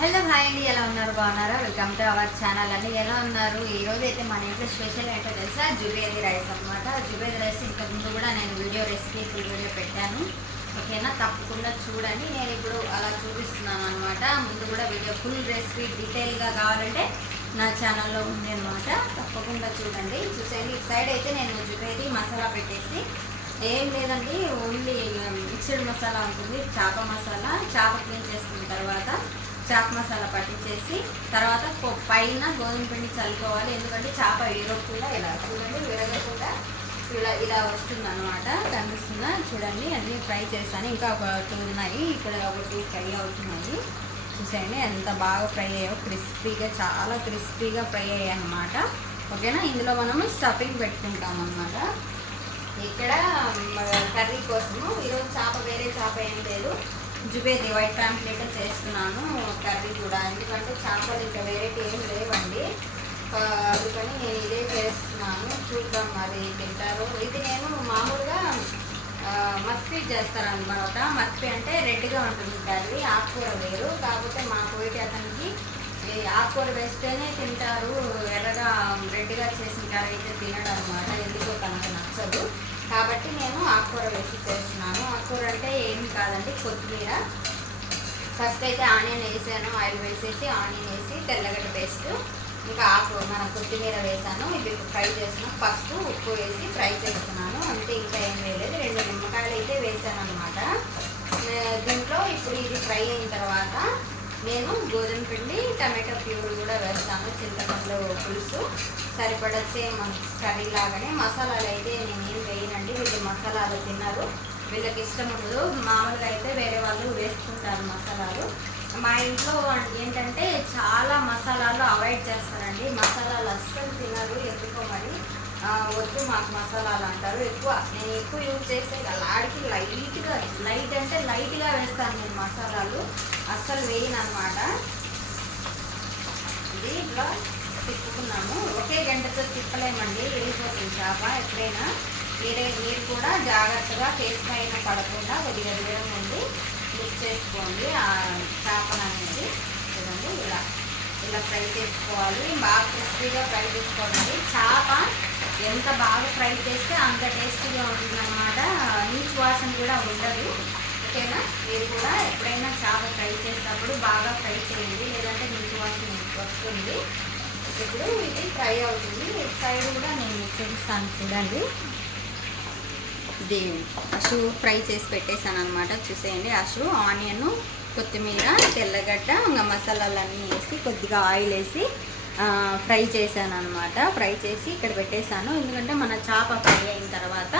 Hello hi అండి ఎలా ఉన్నారు? బాగున్నారా? వెల్కమ్ టు అవర్ ఛానల్ అండి ఎలా ఉన్నారు? ఈ రోజు అయితే మన ఇంట్లో స్పెషల్ ఏంటో తెలుసా? జుబేది రైస్ అనమాట జుబేది రైస్ ఇంతకు ముందు కూడా నేను వీడియో రెసిపీ ఫుల్ వీడియో పెట్టాను. ఓకేనా? తప్పకుండా చూడండి. నేను ఇప్పుడు అలా చూపిస్తున్నాను అనమాట ముందు కూడా వీడియో ఫుల్ రెసిపీ డీటెయిల్గా కావాలంటే నా ఛానల్లో ఉంది అనమాట తప్పకుండా చూడండి. చూసేయండి. ఇటు సైడ్ అయితే నేను జుబేది మసాలా పెట్టేసి ఏం లేదండి ఓన్లీ మిక్స్డ్ మసాలా ఉంటుంది. చేప మసాలా. చేప క్లీన్ చేసుకున్న తర్వాత చాప్ మసాలా పట్టించేసి తర్వాత పైన గోధుమ పిండి చల్లుకోవాలి. ఎందుకంటే చేప విరగకుండా ఇలా చూడండి విరగకుండా ఇలా ఇలా వస్తుంది అనమాట కనిపిస్తుందా? చూడండి అన్నీ ఫ్రై చేస్తాను ఇంకా ఒక టూ ఉన్నాయి. ఇక్కడ ఒకటి ఫ్రై అవుతున్నాయి. చూసేయండి ఎంత బాగా ఫ్రై అయ్యాయో. క్రిస్పీగా చాలా క్రిస్పీగా ఫ్రై అయ్యాయి అనమాట ఓకేనా? ఇందులో మనము స్టఫింగ్ పెట్టుకుంటాం అనమాట ఇక్కడ కర్రీ కోసము. ఈరోజు చేప వేరే చేప ఏం లేదు. జుబేది వైట్ ప్యాంప్లెట్ చేస్తున్నాను కర్రీ కూడా. ఎందుకంటే చేపలు ఇంకా వెరైటీ ఏం లేవండి. అందుకని నేను ఇదే చేస్తున్నాను. చూద్దాం మరి తింటారు. ఇది నేను మామూలుగా ఆ, మత్ఫీ చేస్తారనమాట. మత్ఫీ అంటే రెడ్గా ఉంటుంది కర్రీ ఆకుకూర వేరు. కాకపోతే మా కోటి అతనికి ఆకుకూర వేస్తేనే తింటారు. ఎర్రగా రెడ్గా చేసిన కర్రీ అయితే తినడం అనమాట ఎందుకో తనకు నచ్చదు. కాబట్టి నేను ఆకుకూర వేసి చేస్తున్నాను. ఆకుకూర అంటే ఏమి కాదండి కొత్తిమీర. ఫస్ట్ అయితే ఆనియన్ వేసాను ఆయిల్ వేసేసి ఆనియన్ వేసి తెల్లగడ్డ పేస్ట్. ఇంకా ఆకు మన కొత్తిమీర వేసాను ఇది ఫ్రై చేస్తున్నాను. ఫస్ట్ ఉప్పు వేసి ఫ్రై చేస్తున్నాను అంతే ఇంకా ఏం వేయలేదు. రెండు నిమ్మకాయలు అయితే వేసాను అనమాట దీంట్లో ఇప్పుడు ఇది ఫ్రై అయిన తర్వాత నేను గోధుమ పిండి టమాటో ప్యూర్ కూడా వేస్తాను చింతపండు పులుసు. సరిపడా సేమ్ కర్రీ లాగానే మసాలాలు అయితే నేను ఏం వేయనండి. వీళ్ళు మసాలాలు తిన్నారు. వీళ్ళకి ఇష్టం ఉండదు. మామూలుగా అయితే వేరే వాళ్ళు వేసుకుంటారు మసాలాలు. మా ఇంట్లో ఏంటంటే చాలా మసాలాలు అవాయిడ్ చేస్తారండి. మసాలాలు అస్సలు తినరు. ఎందుకో మరి వద్దు మాకు మసాలాలు అంటారు. ఎక్కువ నేను ఎక్కువ యూజ్ చేస్తే ఆడికి లైట్గా లైట్ అంటే లైట్గా వేస్తాను నేను మసాలాలు. అస్సలు వేయనమాట అనమాట ఇది ఇట్లా తిప్పుకున్నాము. ఒకే గంటతో తిప్పలేమండి వెళ్ళిపోతుంది చేప. ఎప్పుడైనా మీరే మీరు కూడా జాగ్రత్తగా ఫేస్ పైన పడకుండా కొద్దిగా దూరం నుండి మిక్స్ చేసుకోండి. ఆ చేపను అనేది చూడండి ఇలా ఇలా ఫ్రై చేసుకోవాలి. బాగా క్రిస్పీగా ఫ్రై చేసుకోవాలి చేప ఎంత బాగా ఫ్రై చేస్తే అంత టేస్టీగా ఉంటుందన్నమాట. నీచు వాసన కూడా ఉండదు. ఓకేనా? మీరు కూడా ఎప్పుడైనా చేప ఫ్రై చేసినప్పుడు బాగా ఫ్రై చేయండి. లేదంటే మీకు వాసన వస్తుంది. ఇప్పుడు ఇది ఫ్రై అవుతుంది. సైడ్ కూడా నేను చూపిస్తాను చూడండి. ఇది అషు ఫ్రై చేసి పెట్టేశాను అనమాట చూసేయండి. అషు ఆనియన్ కొత్తిమీర తెల్లగడ్డ ఇంకా మసాలాలన్నీ వేసి కొద్దిగా ఆయిల్ వేసి ఫ్రై చేశాను అనమాట ఫ్రై చేసి ఇక్కడ పెట్టేశాను. ఎందుకంటే మన చేప ఫ్రై అయిన తర్వాత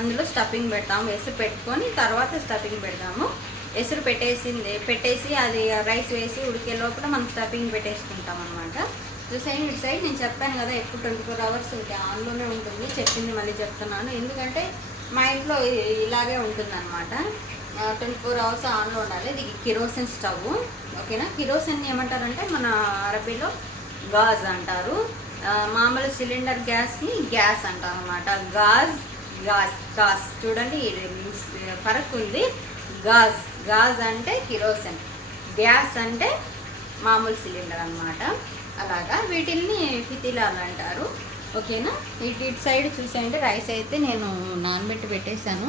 అందులో స్టఫింగ్ పెడతాము. ఎసురు పెట్టుకొని తర్వాత స్టఫింగ్ పెడతాము. ఎసురు పెట్టేసింది పెట్టేసి అది రైస్ వేసి ఉడికే లోపల మనం స్టఫింగ్ పెట్టేసుకుంటాం అనమాట సేమ్ ఇటు సైడ్ నేను చెప్పాను కదా ఎప్పుడు ట్వంటీ ఫోర్ అవర్స్ ఆన్లోనే ఉంటుంది. చెప్పింది మళ్ళీ చెప్తున్నాను. ఎందుకంటే మా ఇంట్లో ఇలాగే ఉంటుంది అనమాట ట్వంటీ ఫోర్ అవర్స్ ఆన్లో ఉండాలి. ఇది కిరోసిన్ స్టవ్. ఓకేనా? కిరోసిన్ ఏమంటారంటే మన అరబీలో గాజ్ అంటారు. మామూలు సిలిండర్ గ్యాస్ని గ్యాస్ అంటారు అనమాట గాజ్ గాజ్ గాజ్ చూడండి ఇది ఫరక్ ఉంది. గాజ్ గాజ్ అంటే కిరోసన్. గ్యాస్ అంటే మామూలు సిలిండర్ అనమాట అలాగా వీటిల్ని ఫితిలాలు అంటారు. ఓకేనా? ఇటు ఇటు సైడ్ చూసేయండి. రైస్ అయితే నేను నానబెట్టి పెట్టేశాను.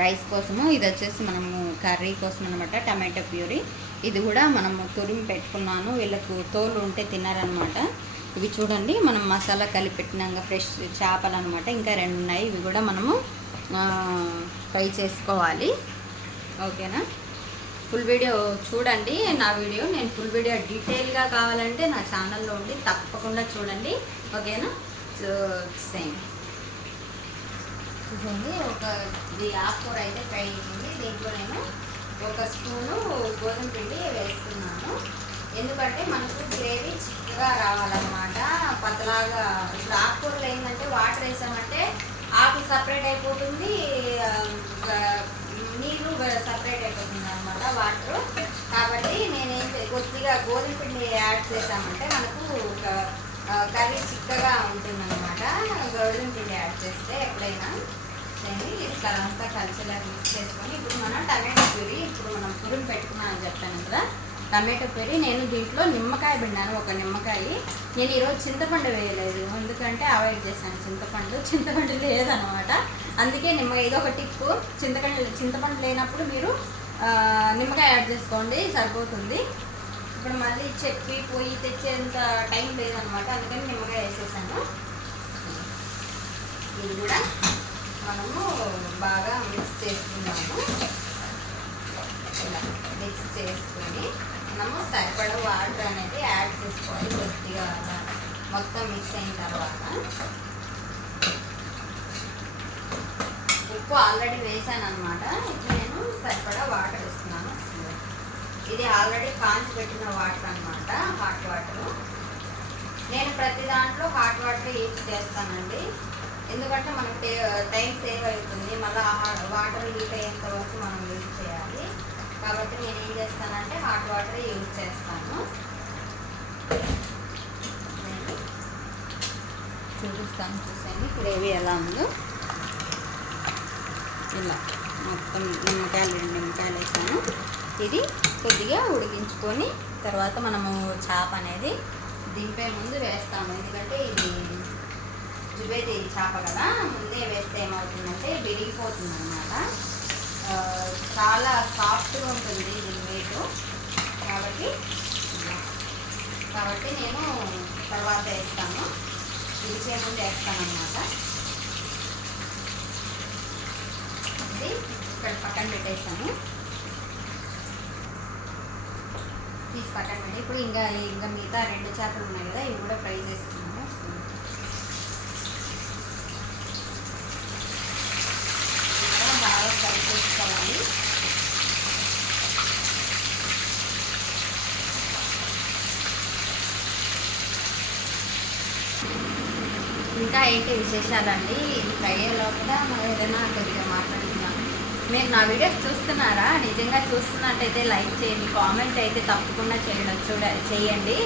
రైస్ కోసము. ఇది వచ్చేసి మనము కర్రీ కోసం అనమాట టమాటో ప్యూరీ. ఇది కూడా మనము తురిమి పెట్టుకున్నాను. వీళ్ళకు తోలు ఉంటే తిన్నారనమాట ఇవి చూడండి మనం మసాలా కలిపి పెట్టినాక ఫ్రెష్ చేపలు అనమాట ఇంకా రెండు ఉన్నాయి. ఇవి కూడా మనము ఫ్రై చేసుకోవాలి. ఓకేనా? ఫుల్ వీడియో చూడండి. నా వీడియో నేను ఫుల్ వీడియో డీటెయిల్గా కావాలంటే నా ఛానల్లో ఉండి తప్పకుండా చూడండి. ఓకేనా? So same. చూడండి ఒక ఇది ఆకుకూర అయితే ఫ్రై అయింది. దీంట్లో నేను ఒక స్పూను గోధుమ పిండి వేసుకున్నాను ఎందుకంటే మనకు గ్రేవీ చిక్కగా రావాలన్నమాట. పతలాగా ఇప్పుడు ఆకుకూరలు ఏంటంటే వాటర్ వేసామంటే ఆకు సపరేట్ అయిపోతుంది నీరు సపరేట్ అయిపోతుంది అనమాట వాటర్. కాబట్టి నేనేం కొద్దిగా గోధుమ పిండి యాడ్ చేసామంటే మనకు కర్రీ చిక్కగా ఉంటుందన్నమాట. గోధుమ పిండి యాడ్ చేస్తే ఎప్పుడైనా ఇట్లా అంతా కలిసేలా మిక్స్ చేసుకొని ఇప్పుడు మనం టమాటో ప్యూరీ ఇప్పుడు మనం పురుగు పెట్టుకున్నామని చెప్పాను కదా. టమాటో పెరి నేను దీంట్లో నిమ్మకాయ పిండాను ఒక నిమ్మకాయ. నేను ఈరోజు చింతపండు వేయలేదు. ఎందుకంటే అవాయిడ్ చేశాను. చింతపండు చింతపండు లేదనమాట. అందుకే నిమ్మ ఇది ఒక టిప్పు చింతపండు చింతపండు లేనప్పుడు మీరు నిమ్మకాయ యాడ్ చేసుకోండి. సరిపోతుంది. ఇప్పుడు మళ్ళీ చెప్పి పోయి తెచ్చేంత టైం లేదనమాట. అందుకని నిమ్మకాయ వేసేసాను. ఇది కూడా మనము బాగా మిక్స్ చేసుకున్నాము. ఇలా మిక్స్ చేసుకొని మనము సరిపడ వాటర్ అనేది యాడ్ చేసుకోవాలి కొద్దిగా మొత్తం మిక్స్ అయిన తర్వాత. ఉప్పు ఆల్రెడీ వేసాను అనమాట ఇప్పుడు నేను సరిపడా వాటర్ ఇస్తున్నాను ఇది ఆల్రెడీ కాంచి పెట్టిన వాటర్ అన్నమాట హాట్ వాటర్ నేను ప్రతి దాంట్లో హాట్ వాటర్ యూజ్ చేస్తానండి. ఎందుకంటే మనకు టైం సేవ్ అవుతుంది. మళ్ళీ వాటర్ హీట్ అయ్యేంత వరకు మనం యూజ్ చేయాలి. కాబట్టి నేను ఏం చేస్తానంటే హాట్ వాటర్ యూజ్ చేస్తాను. చూపిస్తాను చూసాను గ్రేవీ ఎలా ఉందో. ఇలా. మొత్తం నిమ్మకాయలు రెండు నిమ్మకాయలు వేసాను. ఇది కొద్దిగా ఉడికించుకొని తర్వాత మనము చేప అనేది దింపే ముందు వేస్తాము. ఎందుకంటే ఇది జుబేది చేప కదా. ముందే వేస్తే ఏమవుతుందంటే విరిగిపోతుంది అనమాట చాలా సాఫ్ట్గా ఉంటుంది దీని కాబట్టి కాబట్టి నేను తర్వాత వేస్తాను. ఇచ్చే ముందు వేస్తానమాట ఇది ఇక్కడ పక్కన పెట్టేసాను తీసి పక్కన పెట్టి ఇప్పుడు ఇంకా ఇంకా మిగతా రెండు చేపలు ఉన్నాయి కదా ఇవి కూడా ఫ్రై చేస్తాను ఇంకా బాగా ఫ్రై ఇంకా ఏంటి విశేషాలండి? ఇది ఫ్రై అయ్యే లోపల మనం ఏదైనా కొద్దిగా మాట్లాడుతున్నాను మీరు నా వీడియోస్ చూస్తున్నారా? నిజంగా చూస్తున్నట్టయితే లైక్ చేయండి కామెంట్ అయితే తప్పకుండా చేయడం చూడ చేయండి.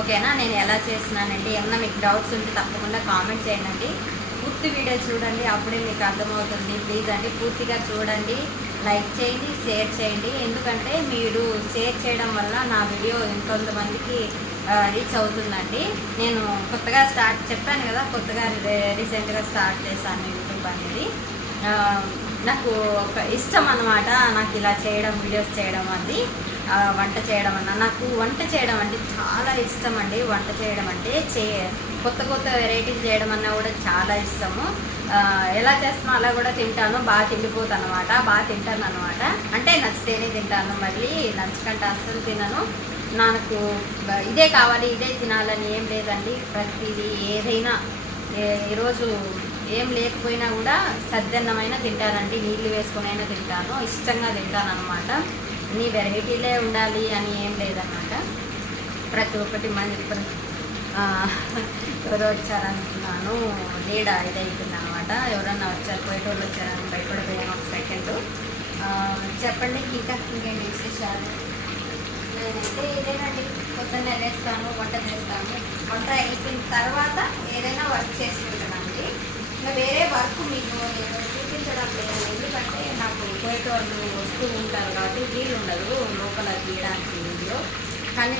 ఓకేనా? నేను ఎలా చేస్తున్నానండి ఏమన్నా మీకు డౌట్స్ ఉంటే తప్పకుండా కామెంట్ చేయండి. పూర్తి వీడియో చూడండి అప్పుడే మీకు అర్థమవుతుంది. ప్లీజ్ అండి పూర్తిగా చూడండి. లైక్ చేయండి షేర్ చేయండి. ఎందుకంటే మీరు షేర్ చేయడం వల్ల నా వీడియో ఇంకొంతమందికి రీచ్ అవుతుందండి. నేను కొత్తగా స్టార్ట్ చెప్పాను కదా కొత్తగా రీసెంట్గా స్టార్ట్ చేశాను యూట్యూబ్ అనేది. నాకు ఒక ఇష్టం అనమాట నాకు ఇలా చేయడం వీడియోస్ చేయడం అది వంట చేయడం అన్న. నాకు వంట చేయడం అంటే చాలా ఇష్టం అండి. వంట చేయడం అంటే చే కొత్త కొత్త వెరైటీలు చేయడం అన్నా కూడా చాలా ఇష్టము. ఎలా చేస్తున్నా అలా కూడా తింటాను. బాగా తిండిపోతాను అనమాట బాగా తింటాను అనమాట అంటే నచ్చితేనే తింటాను. మళ్ళీ నచ్చకంటే అస్సలు తినను. నాకు ఇదే కావాలి ఇదే తినాలని ఏం లేదండి. ప్రతిదీ ఏదైనా ఈరోజు ఏం లేకపోయినా కూడా సద్దన్నమైనా తింటానండి నీళ్ళు వేసుకొనైనా తింటాను ఇష్టంగా తింటాను అనమాట నీ వెరైటీలే ఉండాలి అని ఏం లేదన్నమాట. ప్రతి ఒక్కటి మన ఇప్పుడు ఎవరో వచ్చారనుకున్నాను నీడ ఇదైతుంది అనమాట ఎవరన్నా వచ్చారు పోయేటోళ్ళు వచ్చారని భయపడిపోయాను ఒక సెకండ్. చెప్పండి ఇంకా ఇంకేంటి విశేషాలు? నేనైతే ఇదేనండి పొద్దున్నే లేస్తాను వంట చేస్తాను. వంట అయిపోయిన తర్వాత ఏదైనా వర్క్ చేసుకుంటాను ఇంకా వేరే వర్క్ మీకు నేను చూపించడం లేదు. ఎందుకంటే నాకు బయట వాళ్ళు వస్తూ ఉంటారు కాబట్టి వీలు ఉండదు లోపల తీయడానికి వీడియో కానీ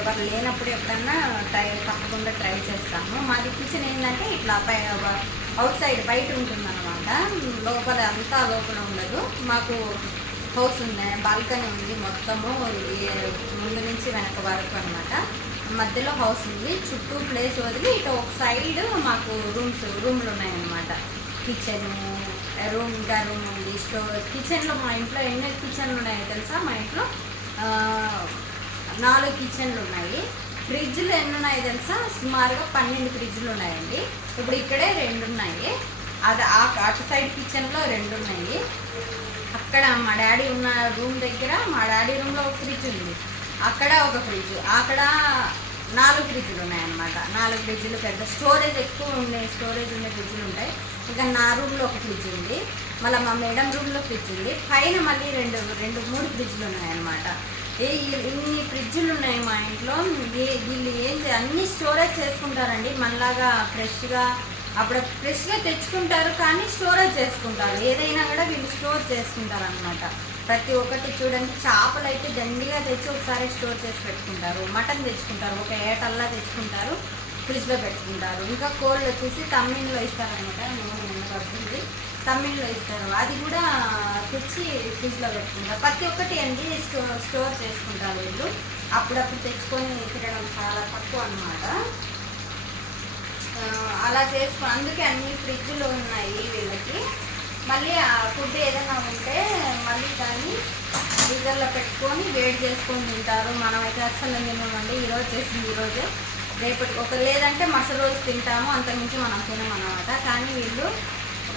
ఎవరు లేనప్పుడు ఎప్పుడన్నా ట్రై తప్పకుండా ట్రై చేస్తాను మాది కిచెన్ ఏంటంటే ఇట్లా పై అవుట్ సైడ్ బయట ఉంటుందన్నమాట. లోపల అంతా లోపల ఉండదు. మాకు హౌస్ ఉంది బాల్కనీ ఉంది మొత్తము ముందు నుంచి వెనక వరకు అనమాట మధ్యలో హౌస్ ఉంది. చుట్టూ ప్లేస్ వదిలి ఇటు ఒక సైడ్ మాకు రూమ్స్ రూమ్లు ఉన్నాయన్నమాట. కిచెన్ రూమ్ ఇంకా రూమ్ ఉంది. స్టోర్ కిచెన్లో మా ఇంట్లో ఎన్ని కిచెన్లు ఉన్నాయో తెలుసా? మా ఇంట్లో నాలుగు కిచెన్లు ఉన్నాయి. ఫ్రిడ్జ్లు ఎన్ని ఉన్నాయో తెలుసా? సుమారుగా పన్నెండు ఫ్రిడ్జ్లు ఉన్నాయండి. ఇప్పుడు ఇక్కడే రెండు ఉన్నాయి. అది ఆ అటు సైడ్ కిచెన్లో రెండు ఉన్నాయి. అక్కడ మా డాడీ ఉన్న రూమ్ దగ్గర మా డాడీ రూమ్లో ఒక ఫ్రిడ్జ్ ఉంది. అక్కడ ఒక ఫ్రిడ్జ్ అక్కడ నాలుగు ఫ్రిడ్జ్లు ఉన్నాయన్నమాట. నాలుగు ఫ్రిడ్జ్లు పెద్ద స్టోరేజ్ ఎక్కువ ఉండే స్టోరేజ్ ఉండే ఫ్రిడ్జ్లు ఉంటాయి. ఇంకా నా రూమ్లో ఒక ఫ్రిడ్జ్ ఉంది. మళ్ళీ మా మేడం రూమ్లో ఫ్రిడ్జ్ ఉంది. పైన మళ్ళీ రెండు రెండు మూడు ఫ్రిడ్జ్లు ఉన్నాయన్నమాట. ఏ ఇన్ని ఫ్రిడ్జ్లు ఉన్నాయి మా ఇంట్లో. ఏ వీళ్ళు ఏం చే- స్టోరేజ్ చేసుకుంటారండి. మనలాగా ఫ్రెష్గా అప్పుడు ఫ్రెష్గా తెచ్చుకుంటారు కానీ స్టోరేజ్ చేసుకుంటారు. ఏదైనా కూడా వీళ్ళు స్టోర్ చేసుకుంటారు అనమాట ప్రతి ఒక్కటి చూడండి. చేపలు అయితే దండిగా తెచ్చి ఒకసారి స్టోర్ చేసి పెట్టుకుంటారు. మటన్ తెచ్చుకుంటారు. ఒక ఏటల్లా తెచ్చుకుంటారు. ఫ్రిడ్జ్లో పెట్టుకుంటారు. ఇంకా కోళ్ళు వచ్చేసి తమ్మిన్లో ఇస్తారనమాట. నూనె పడుతుంది. తమ్మిన్లో ఇస్తారు. అది కూడా తెచ్చి ఫ్రిడ్జ్లో పెట్టుకుంటారు. ప్రతి ఒక్కటి అండి స్టో స్టోర్ చేసుకుంటారు వీళ్ళు. అప్పుడప్పుడు తెచ్చుకొని తినడం చాలా తక్కువ అనమాట అలా చేసుకో అందుకే అన్ని ఫ్రిడ్జ్లో ఉన్నాయి వీళ్ళకి. మళ్ళీ ఆ ఫుడ్ ఏదైనా ఉంటే మళ్ళీ దాన్ని ఫ్రీజర్లో పెట్టుకొని వేడి చేసుకొని తింటారు. మనమైతే అసలు తినమండి. ఈరోజు చేసింది ఈరోజు రేపటి ఒక లేదంటే మరుసటి రోజు తింటాము. అంతకుమించి మనం తినమన్నమాట. కానీ వీళ్ళు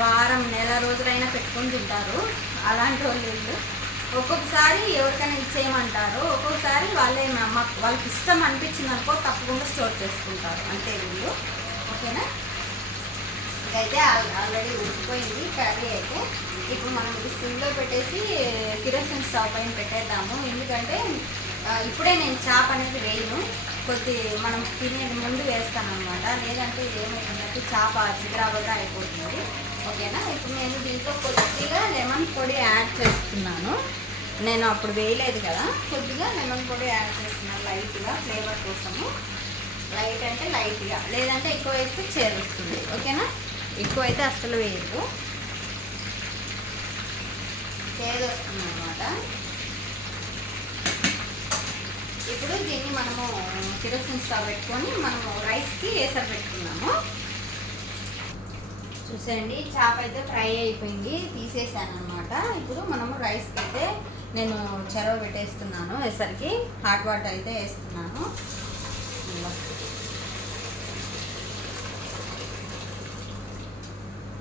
వారం నెల రోజులైనా పెట్టుకొని తింటారు. అలాంటి వాళ్ళు వీళ్ళు. ఒక్కొక్కసారి ఎవరికైనా ఇచ్చేయమంటారు ఒక్కొక్కసారి వాళ్ళే మాకు వాళ్ళకి ఇష్టం అనిపించింది అనుకో తప్పకుండా స్టోర్ చేసుకుంటారు. అంతే వీళ్ళు. ఓకేనా? అయితే ఆల్రెడీ ఉడికిపోయింది కర్రీ అయితే. ఇప్పుడు మనం ఇది పెట్టేసి కిరోసిన్ స్టవ్ పైన పెట్టేద్దాము. ఎందుకంటే ఇప్పుడే నేను చేప అనేది వేయను. కొద్ది మనం తినే ముందు వేస్తాను అనమాట లేదంటే ఏమైందంటే చేప చిగురాబద్ర అయిపోతుంది. ఓకేనా? ఇప్పుడు నేను దీంట్లో కొద్దిగా లెమన్ పొడి యాడ్ చేస్తున్నాను. నేను అప్పుడు వేయలేదు కదా. కొద్దిగా లెమన్ పొడి యాడ్ చేస్తున్నాను లైట్గా ఫ్లేవర్ కోసము. లైట్ అంటే లైట్గా. లేదంటే ఎక్కువ వేస్తే చేరుస్తుంది ఓకేనా? ఎక్కువ అయితే అస్సలు వేయద్దు. చేదు వస్తుంది అనమాట ఇప్పుడు దీన్ని మనము కిరోసిన్ స్టవ్ పెట్టుకొని మనము రైస్కి వేసరి పెట్టుకున్నాము చూసేయండి చేప అయితే ఫ్రై అయిపోయింది తీసేసాను అనమాట ఇప్పుడు మనము రైస్కి అయితే నేను చెరవ పెట్టేస్తున్నాను వేసరికి హాట్ వాటర్ అయితే వేస్తున్నాను ఇలా.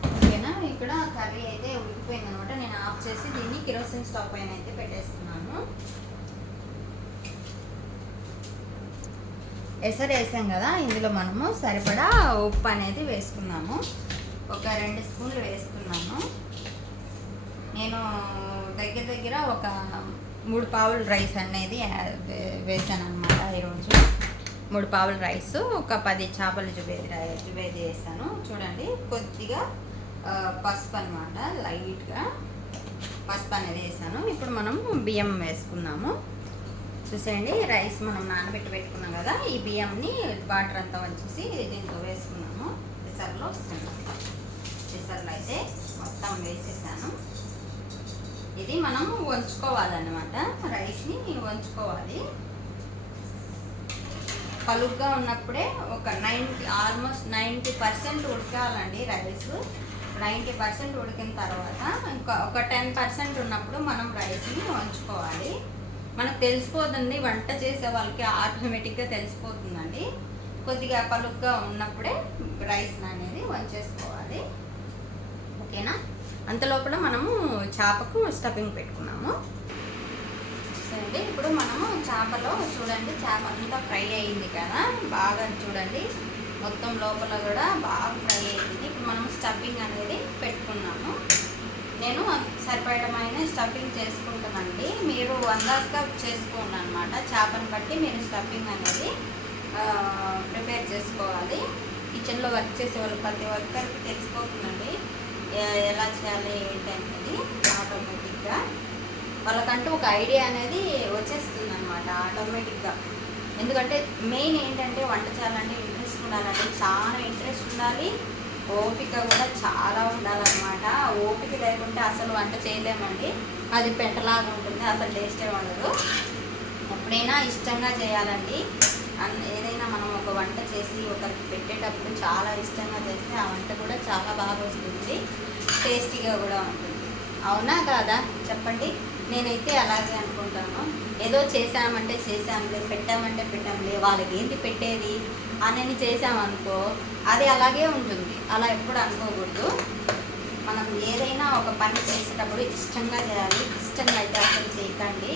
ఓకేనా ఇక్కడ కర్రీ అయిపోయింది అనమాట. నేను ఆఫ్ చేసి దీన్ని కిరోసిన్ స్టవ్ పైన అయితే పెట్టేస్తున్నాను. ఎసరు వేసాం కదా ఇందులో మనము సరిపడా ఉప్పు అనేది వేసుకున్నాము. ఒక రెండు స్పూన్లు వేసుకున్నాను. నేను దగ్గర దగ్గర ఒక మూడు పావులు రైస్ అనేది వేసాను అనమాట ఈరోజు. మూడు పావుల రైస్ ఒక పది చేపలు జుబేది జుబేది వేసాను. చూడండి కొద్దిగా పసుపు అనమాట లైట్గా. పసుపు అనేది వేసాను. ఇప్పుడు మనం బియ్యం వేసుకున్నాము చూసేయండి రైస్ మనం నానబెట్టి పెట్టుకున్నాం కదా ఈ బియ్యంని వాటర్ అంతా వచ్చేసి దీంట్లో వేసుకున్నాము. పెసర్లో వస్తున్నాం పెసర్లో అయితే మొత్తం వేసేసాను. ఇది మనం వంచుకోవాలన్నమాట. రైస్ని వంచుకోవాలి. పలుగ్గా ఉన్నప్పుడే ఒక నైంటీ ఆల్మోస్ట్ నైంటీ పర్సెంట్ ఉడకాలండి రైస్. నైంటీ పర్సెంట్ ఉడికిన తర్వాత ఇంకా ఒక టెన్ పర్సెంట్ ఉన్నప్పుడు మనం రైస్ని వంచుకోవాలి. మనకు తెలిసిపోతుంది వంట చేసే వాళ్ళకి ఆటోమేటిక్గా తెలిసిపోతుందండి. కొద్దిగా పలుగ్గా ఉన్నప్పుడే రైస్ అనేది వంచేసుకోవాలి. ఓకేనా? అంత లోపల మనము చేపకు స్టఫింగ్ పెట్టుకున్నాము. చూడండి ఇప్పుడు మనము చేపలో చూడండి చేప అంతా ఫ్రై అయింది కదా. బాగా చూడండి. మొత్తం లోపల కూడా బాగా ఫ్రై అయింది. ఇప్పుడు మనం స్టఫింగ్ అనేది పెట్టుకున్నాము. నేను సరిపడమైన స్టఫింగ్ చేసుకుంటానండి. మీరు అందాజగా చేసుకోండి అనమాట చేపను బట్టి మీరు స్టఫింగ్ అనేది ప్రిపేర్ చేసుకోవాలి. కిచెన్లో వర్క్ చేసే వాళ్ళు ప్రతి ఒక్కరికి తెలిసిపోతుందండి. ఎలా చేయాలి ఏంటి అనేది ఆటోమేటిక్గా. వాళ్ళకంటూ ఒక ఐడియా అనేది వచ్చేస్తుంది అనమాట ఆటోమేటిక్గా. ఎందుకంటే మెయిన్ ఏంటంటే వంట చేయాలంటే ఇంట్రెస్ట్ ఉండాలండి చాలా ఇంట్రెస్ట్ ఉండాలి. ఓపిక కూడా చాలా ఉండాలన్నమాట. ఓపిక లేకుంటే అసలు వంట చేయలేమండి. అది పెంటలాగా ఉంటుంది. అసలు టేస్టే ఉండదు. ఎప్పుడైనా ఇష్టంగా చేయాలండి. ఏదైనా మనం ఒక వంట చేసి ఒకరికి పెట్టేటప్పుడు చాలా ఇష్టంగా చేస్తే ఆ వంట కూడా చాలా బాగా వస్తుంది. టేస్టీగా కూడా ఉంటుంది. అవునా కాదా? చెప్పండి. నేనైతే అలాగే అనుకుంటాను. ఏదో చేశామంటే చేశాంలే పెట్టామంటే పెట్టాంలే వాళ్ళకి ఏంటి పెట్టేది? అని చేసామనుకో అది అలాగే ఉంటుంది. అలా ఎప్పుడు అనుకోకూడదు. మనం ఏదైనా ఒక పని చేసేటప్పుడు ఇష్టంగా చేయాలి. ఇష్టంగా అయితే అసలు చేయకండి.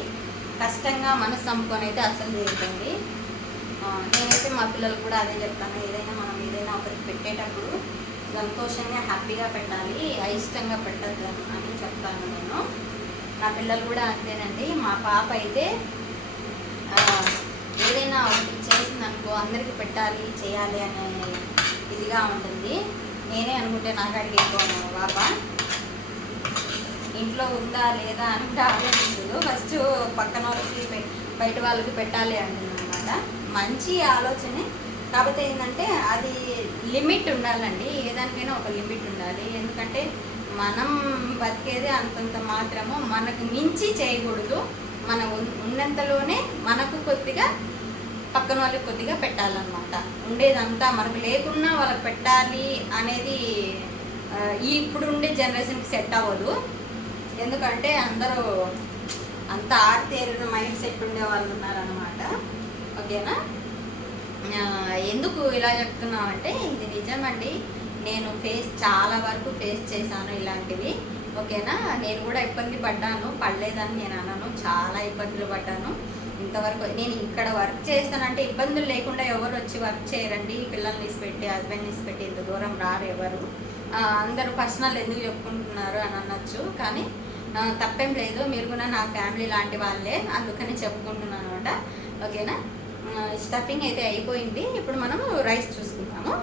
కష్టంగా మనసు అమ్ముకొని అయితే అసలు చేయకండి. నేనైతే మా పిల్లలు కూడా అదే చెప్తాను. ఏదైనా మనం ఏదైనా ఒకరికి పెట్టేటప్పుడు సంతోషంగా హ్యాపీగా పెట్టాలి. అయిష్టంగా పెట్టద్దు అని చెప్తాను నేను. నా పిల్లలు కూడా అంతేనండి. మా పాప అయితే ఏదైనా ఒకటి అందరికీ పెట్టాలి చేయాలి అనే ఇదిగా ఉంటుంది. నేనే అనుకుంటే నాకు అడిగి పాప ఇంట్లో ఉందా లేదా అని ఆలోచించదు. ఫస్ట్ పక్కన వాళ్ళకి బయట వాళ్ళకి పెట్టాలి అంటుందన్నమాట. మంచి ఆలోచనే. కాకపోతే ఏంటంటే అది లిమిట్ ఉండాలండి. ఏదానికైనా ఒక లిమిట్ ఉండాలి. ఎందుకంటే మనం బతికేది అంతంత మాత్రము మనకు మించి చేయకూడదు. మన ఉన్నంతలోనే మనకు కొద్దిగా పక్కన వాళ్ళకి కొద్దిగా పెట్టాలన్నమాట. ఉండేదంతా మనకు లేకున్నా వాళ్ళకి పెట్టాలి అనేది ఈ ఇప్పుడు ఉండే జనరేషన్కి సెట్ అవ్వదు. ఎందుకంటే అందరూ అంత ఆరితేరిన మైండ్ సెట్ ఉండే వాళ్ళు ఉన్నారనమాట ఓకేనా? ఎందుకు ఇలా చెప్తున్నామంటే ఇది నిజమండి. నేను ఫేస్ చాలా వరకు ఫేస్ చేశాను ఇలాంటివి. ఓకేనా? నేను కూడా ఇబ్బంది పడ్డాను పడలేదని నేను అన్నాను చాలా ఇబ్బందులు పడ్డాను. ఇంతవరకు నేను ఇక్కడ వర్క్ చేస్తానంటే ఇబ్బందులు లేకుండా ఎవరు వచ్చి వర్క్ చేయరండి. పిల్లల్ని ఇసిపెట్టి హస్బెండ్ని ఇసిపెట్టి ఇంత దూరం రారు ఎవరు. అందరూ పర్సనల్ ఎందుకు చెప్పుకుంటున్నారు అని అనొచ్చు. కానీ తప్పేం లేదు. మీరు కూడా నా ఫ్యామిలీ లాంటి వాళ్ళే. అందుకని చెప్పుకుంటున్నాను అనమాట. ఓకేనా? స్టఫింగ్ అయితే అయిపోయింది. ఇప్పుడు మనం రైస్ చూసుకుందాము.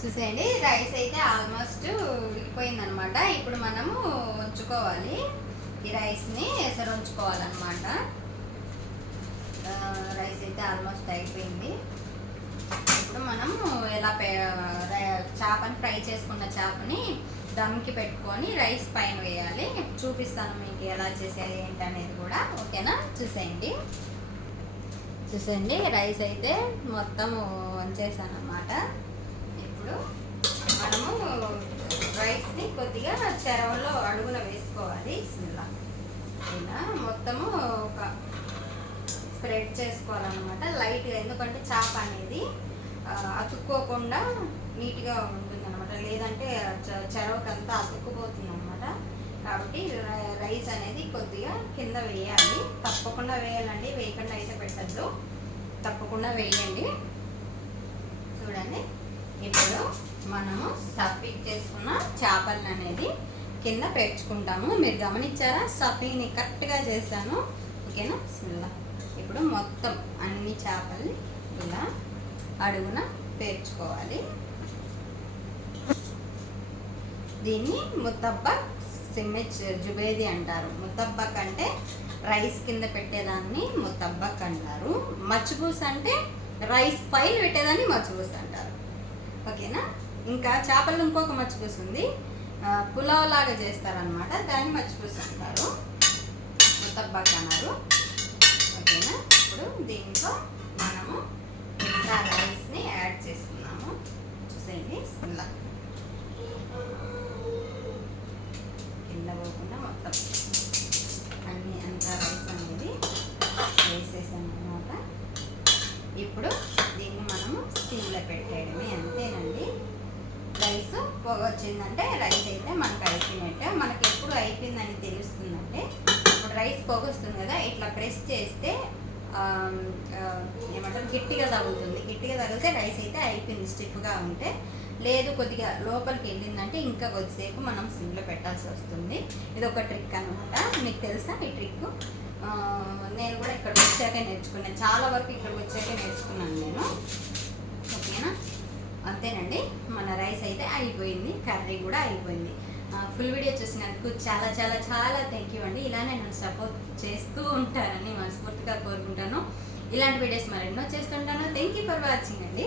చూసేయండి. రైస్ అయితే ఆల్మోస్ట్ ఉడికిపోయింది అనమాట ఇప్పుడు మనము ఉంచుకోవాలి. ఈ రైస్ని ఎసరు ఉంచుకోవాలన్నమాట రైస్ అయితే ఆల్మోస్ట్ అయిపోయింది. ఇప్పుడు మనము ఎలా పె రై- చేపని ఫ్రై చేసుకున్న చేపని దమ్కి పెట్టుకొని రైస్ పైన వేయాలి. చూపిస్తాను మీకు ఎలా చేసేది ఏంటి అనేది కూడా. ఓకేనా? చూసేయండి. చూసేయండి. రైస్ అయితే మొత్తం వంచేసాను అన్నమాట ఇప్పుడు మనము రైస్ని కొద్దిగా చెరవలో అడుగున వేసుకోవాలి. ఇలా మొత్తము ఒక స్ప్రెడ్ చేసుకోవాలన్నమాట లైట్గా ఎందుకంటే చేప అనేది అతుక్కోకుండా నీట్గా ఉంటుంది అనమాట లేదంటే చెరవకంతా అతుక్కుపోతుంది అనమాట కాబట్టి రైస్ అనేది కొద్దిగా కింద వేయాలి. తప్పకుండా వేయాలండి వేయకుండా అయితే పెట్టద్దు. తప్పకుండా వేయండి చూడండి ఇప్పుడు మనము స్టఫింగ్ చేసుకున్న చేపలు అనేది కింద పేర్చుకుంటాము మీరు గమనించారా? స్టఫింగ్ని కరెక్ట్గా చేశాను. ఓకేనా? ఇలా ఇప్పుడు మొత్తం అన్ని చేపల్ని ఇలా అడుగున పేర్చుకోవాలి. దీన్ని ముద్దబ్బ సిమ్మెచ్ జుబేది అంటారు. ముద్దబ్బక్ అంటే రైస్ కింద పెట్టేదాన్ని ముద్దబ్బక్ అంటారు మచ్చుపూస అంటే రైస్ పైన పెట్టేదాన్ని మచ్చుపూస అంటారు. ఓకేనా? ఇంకా చేపలను ఇంకొక మచ్చిపూసు ఉంది పులావ్ లాగా చేస్తారనమాట దాన్ని మచ్చిపూసు అంటారు ముద్దబ్బక్ అన్నారు. ఓకేనా? ఇప్పుడు దీంట్లో మనము ఇంకా రైస్ని యాడ్ చేసుకున్నాము చూసేయండి. ఇలా కింద పోకుండా మొత్తం అన్ని అంత రైస్ అనేది వేసేసాను అనమాట ఇప్పుడు దీన్ని మనము స్టీమ్లో పెట్టేయడమే. అంతేనండి. రైస్ పొగ వచ్చిందంటే రైస్ అయితే మనకు అయిపోయినట్టు మనకి ఎప్పుడు అయిపోయిందని తెలుస్తుందంటే ఇప్పుడు రైస్ పొగ వస్తుంది కదా ఇట్లా ప్రెస్ చేస్తే ఏమంటారు గట్టిగా తగులుతుంది. గట్టిగా తగిలితే రైస్ అయితే అయిపోయింది స్టిఫ్గా ఉంటే. లేదు కొద్దిగా లోపలికి వెళ్ళిందంటే ఇంకా కొద్దిసేపు మనం సిమ్లో పెట్టాల్సి వస్తుంది. ఇది ఒక ట్రిక్ అనమాట మీకు తెలుసా ఈ ట్రిక్? నేను కూడా ఇక్కడికి వచ్చాక నేర్చుకున్నాను. చాలా వరకు ఇక్కడికి వచ్చాకే నేర్చుకున్నాను నేను. ఓకేనా? అంతేనండి. మన రైస్ అయితే అయిపోయింది కర్రీ కూడా అయిపోయింది. ఫుల్ వీడియో చూసినందుకు చాలా చాలా చాలా థ్యాంక్ యూ అండి. ఇలానే నన్ను సపోర్ట్ చేస్తూ ఉంటారని మనస్ఫూర్తిగా కోరుకుంటాను. ఇలాంటి వీడియోస్ మరెన్నో చేస్తుంటాను. థ్యాంక్ యూ ఫర్ వాచింగ్ అండి.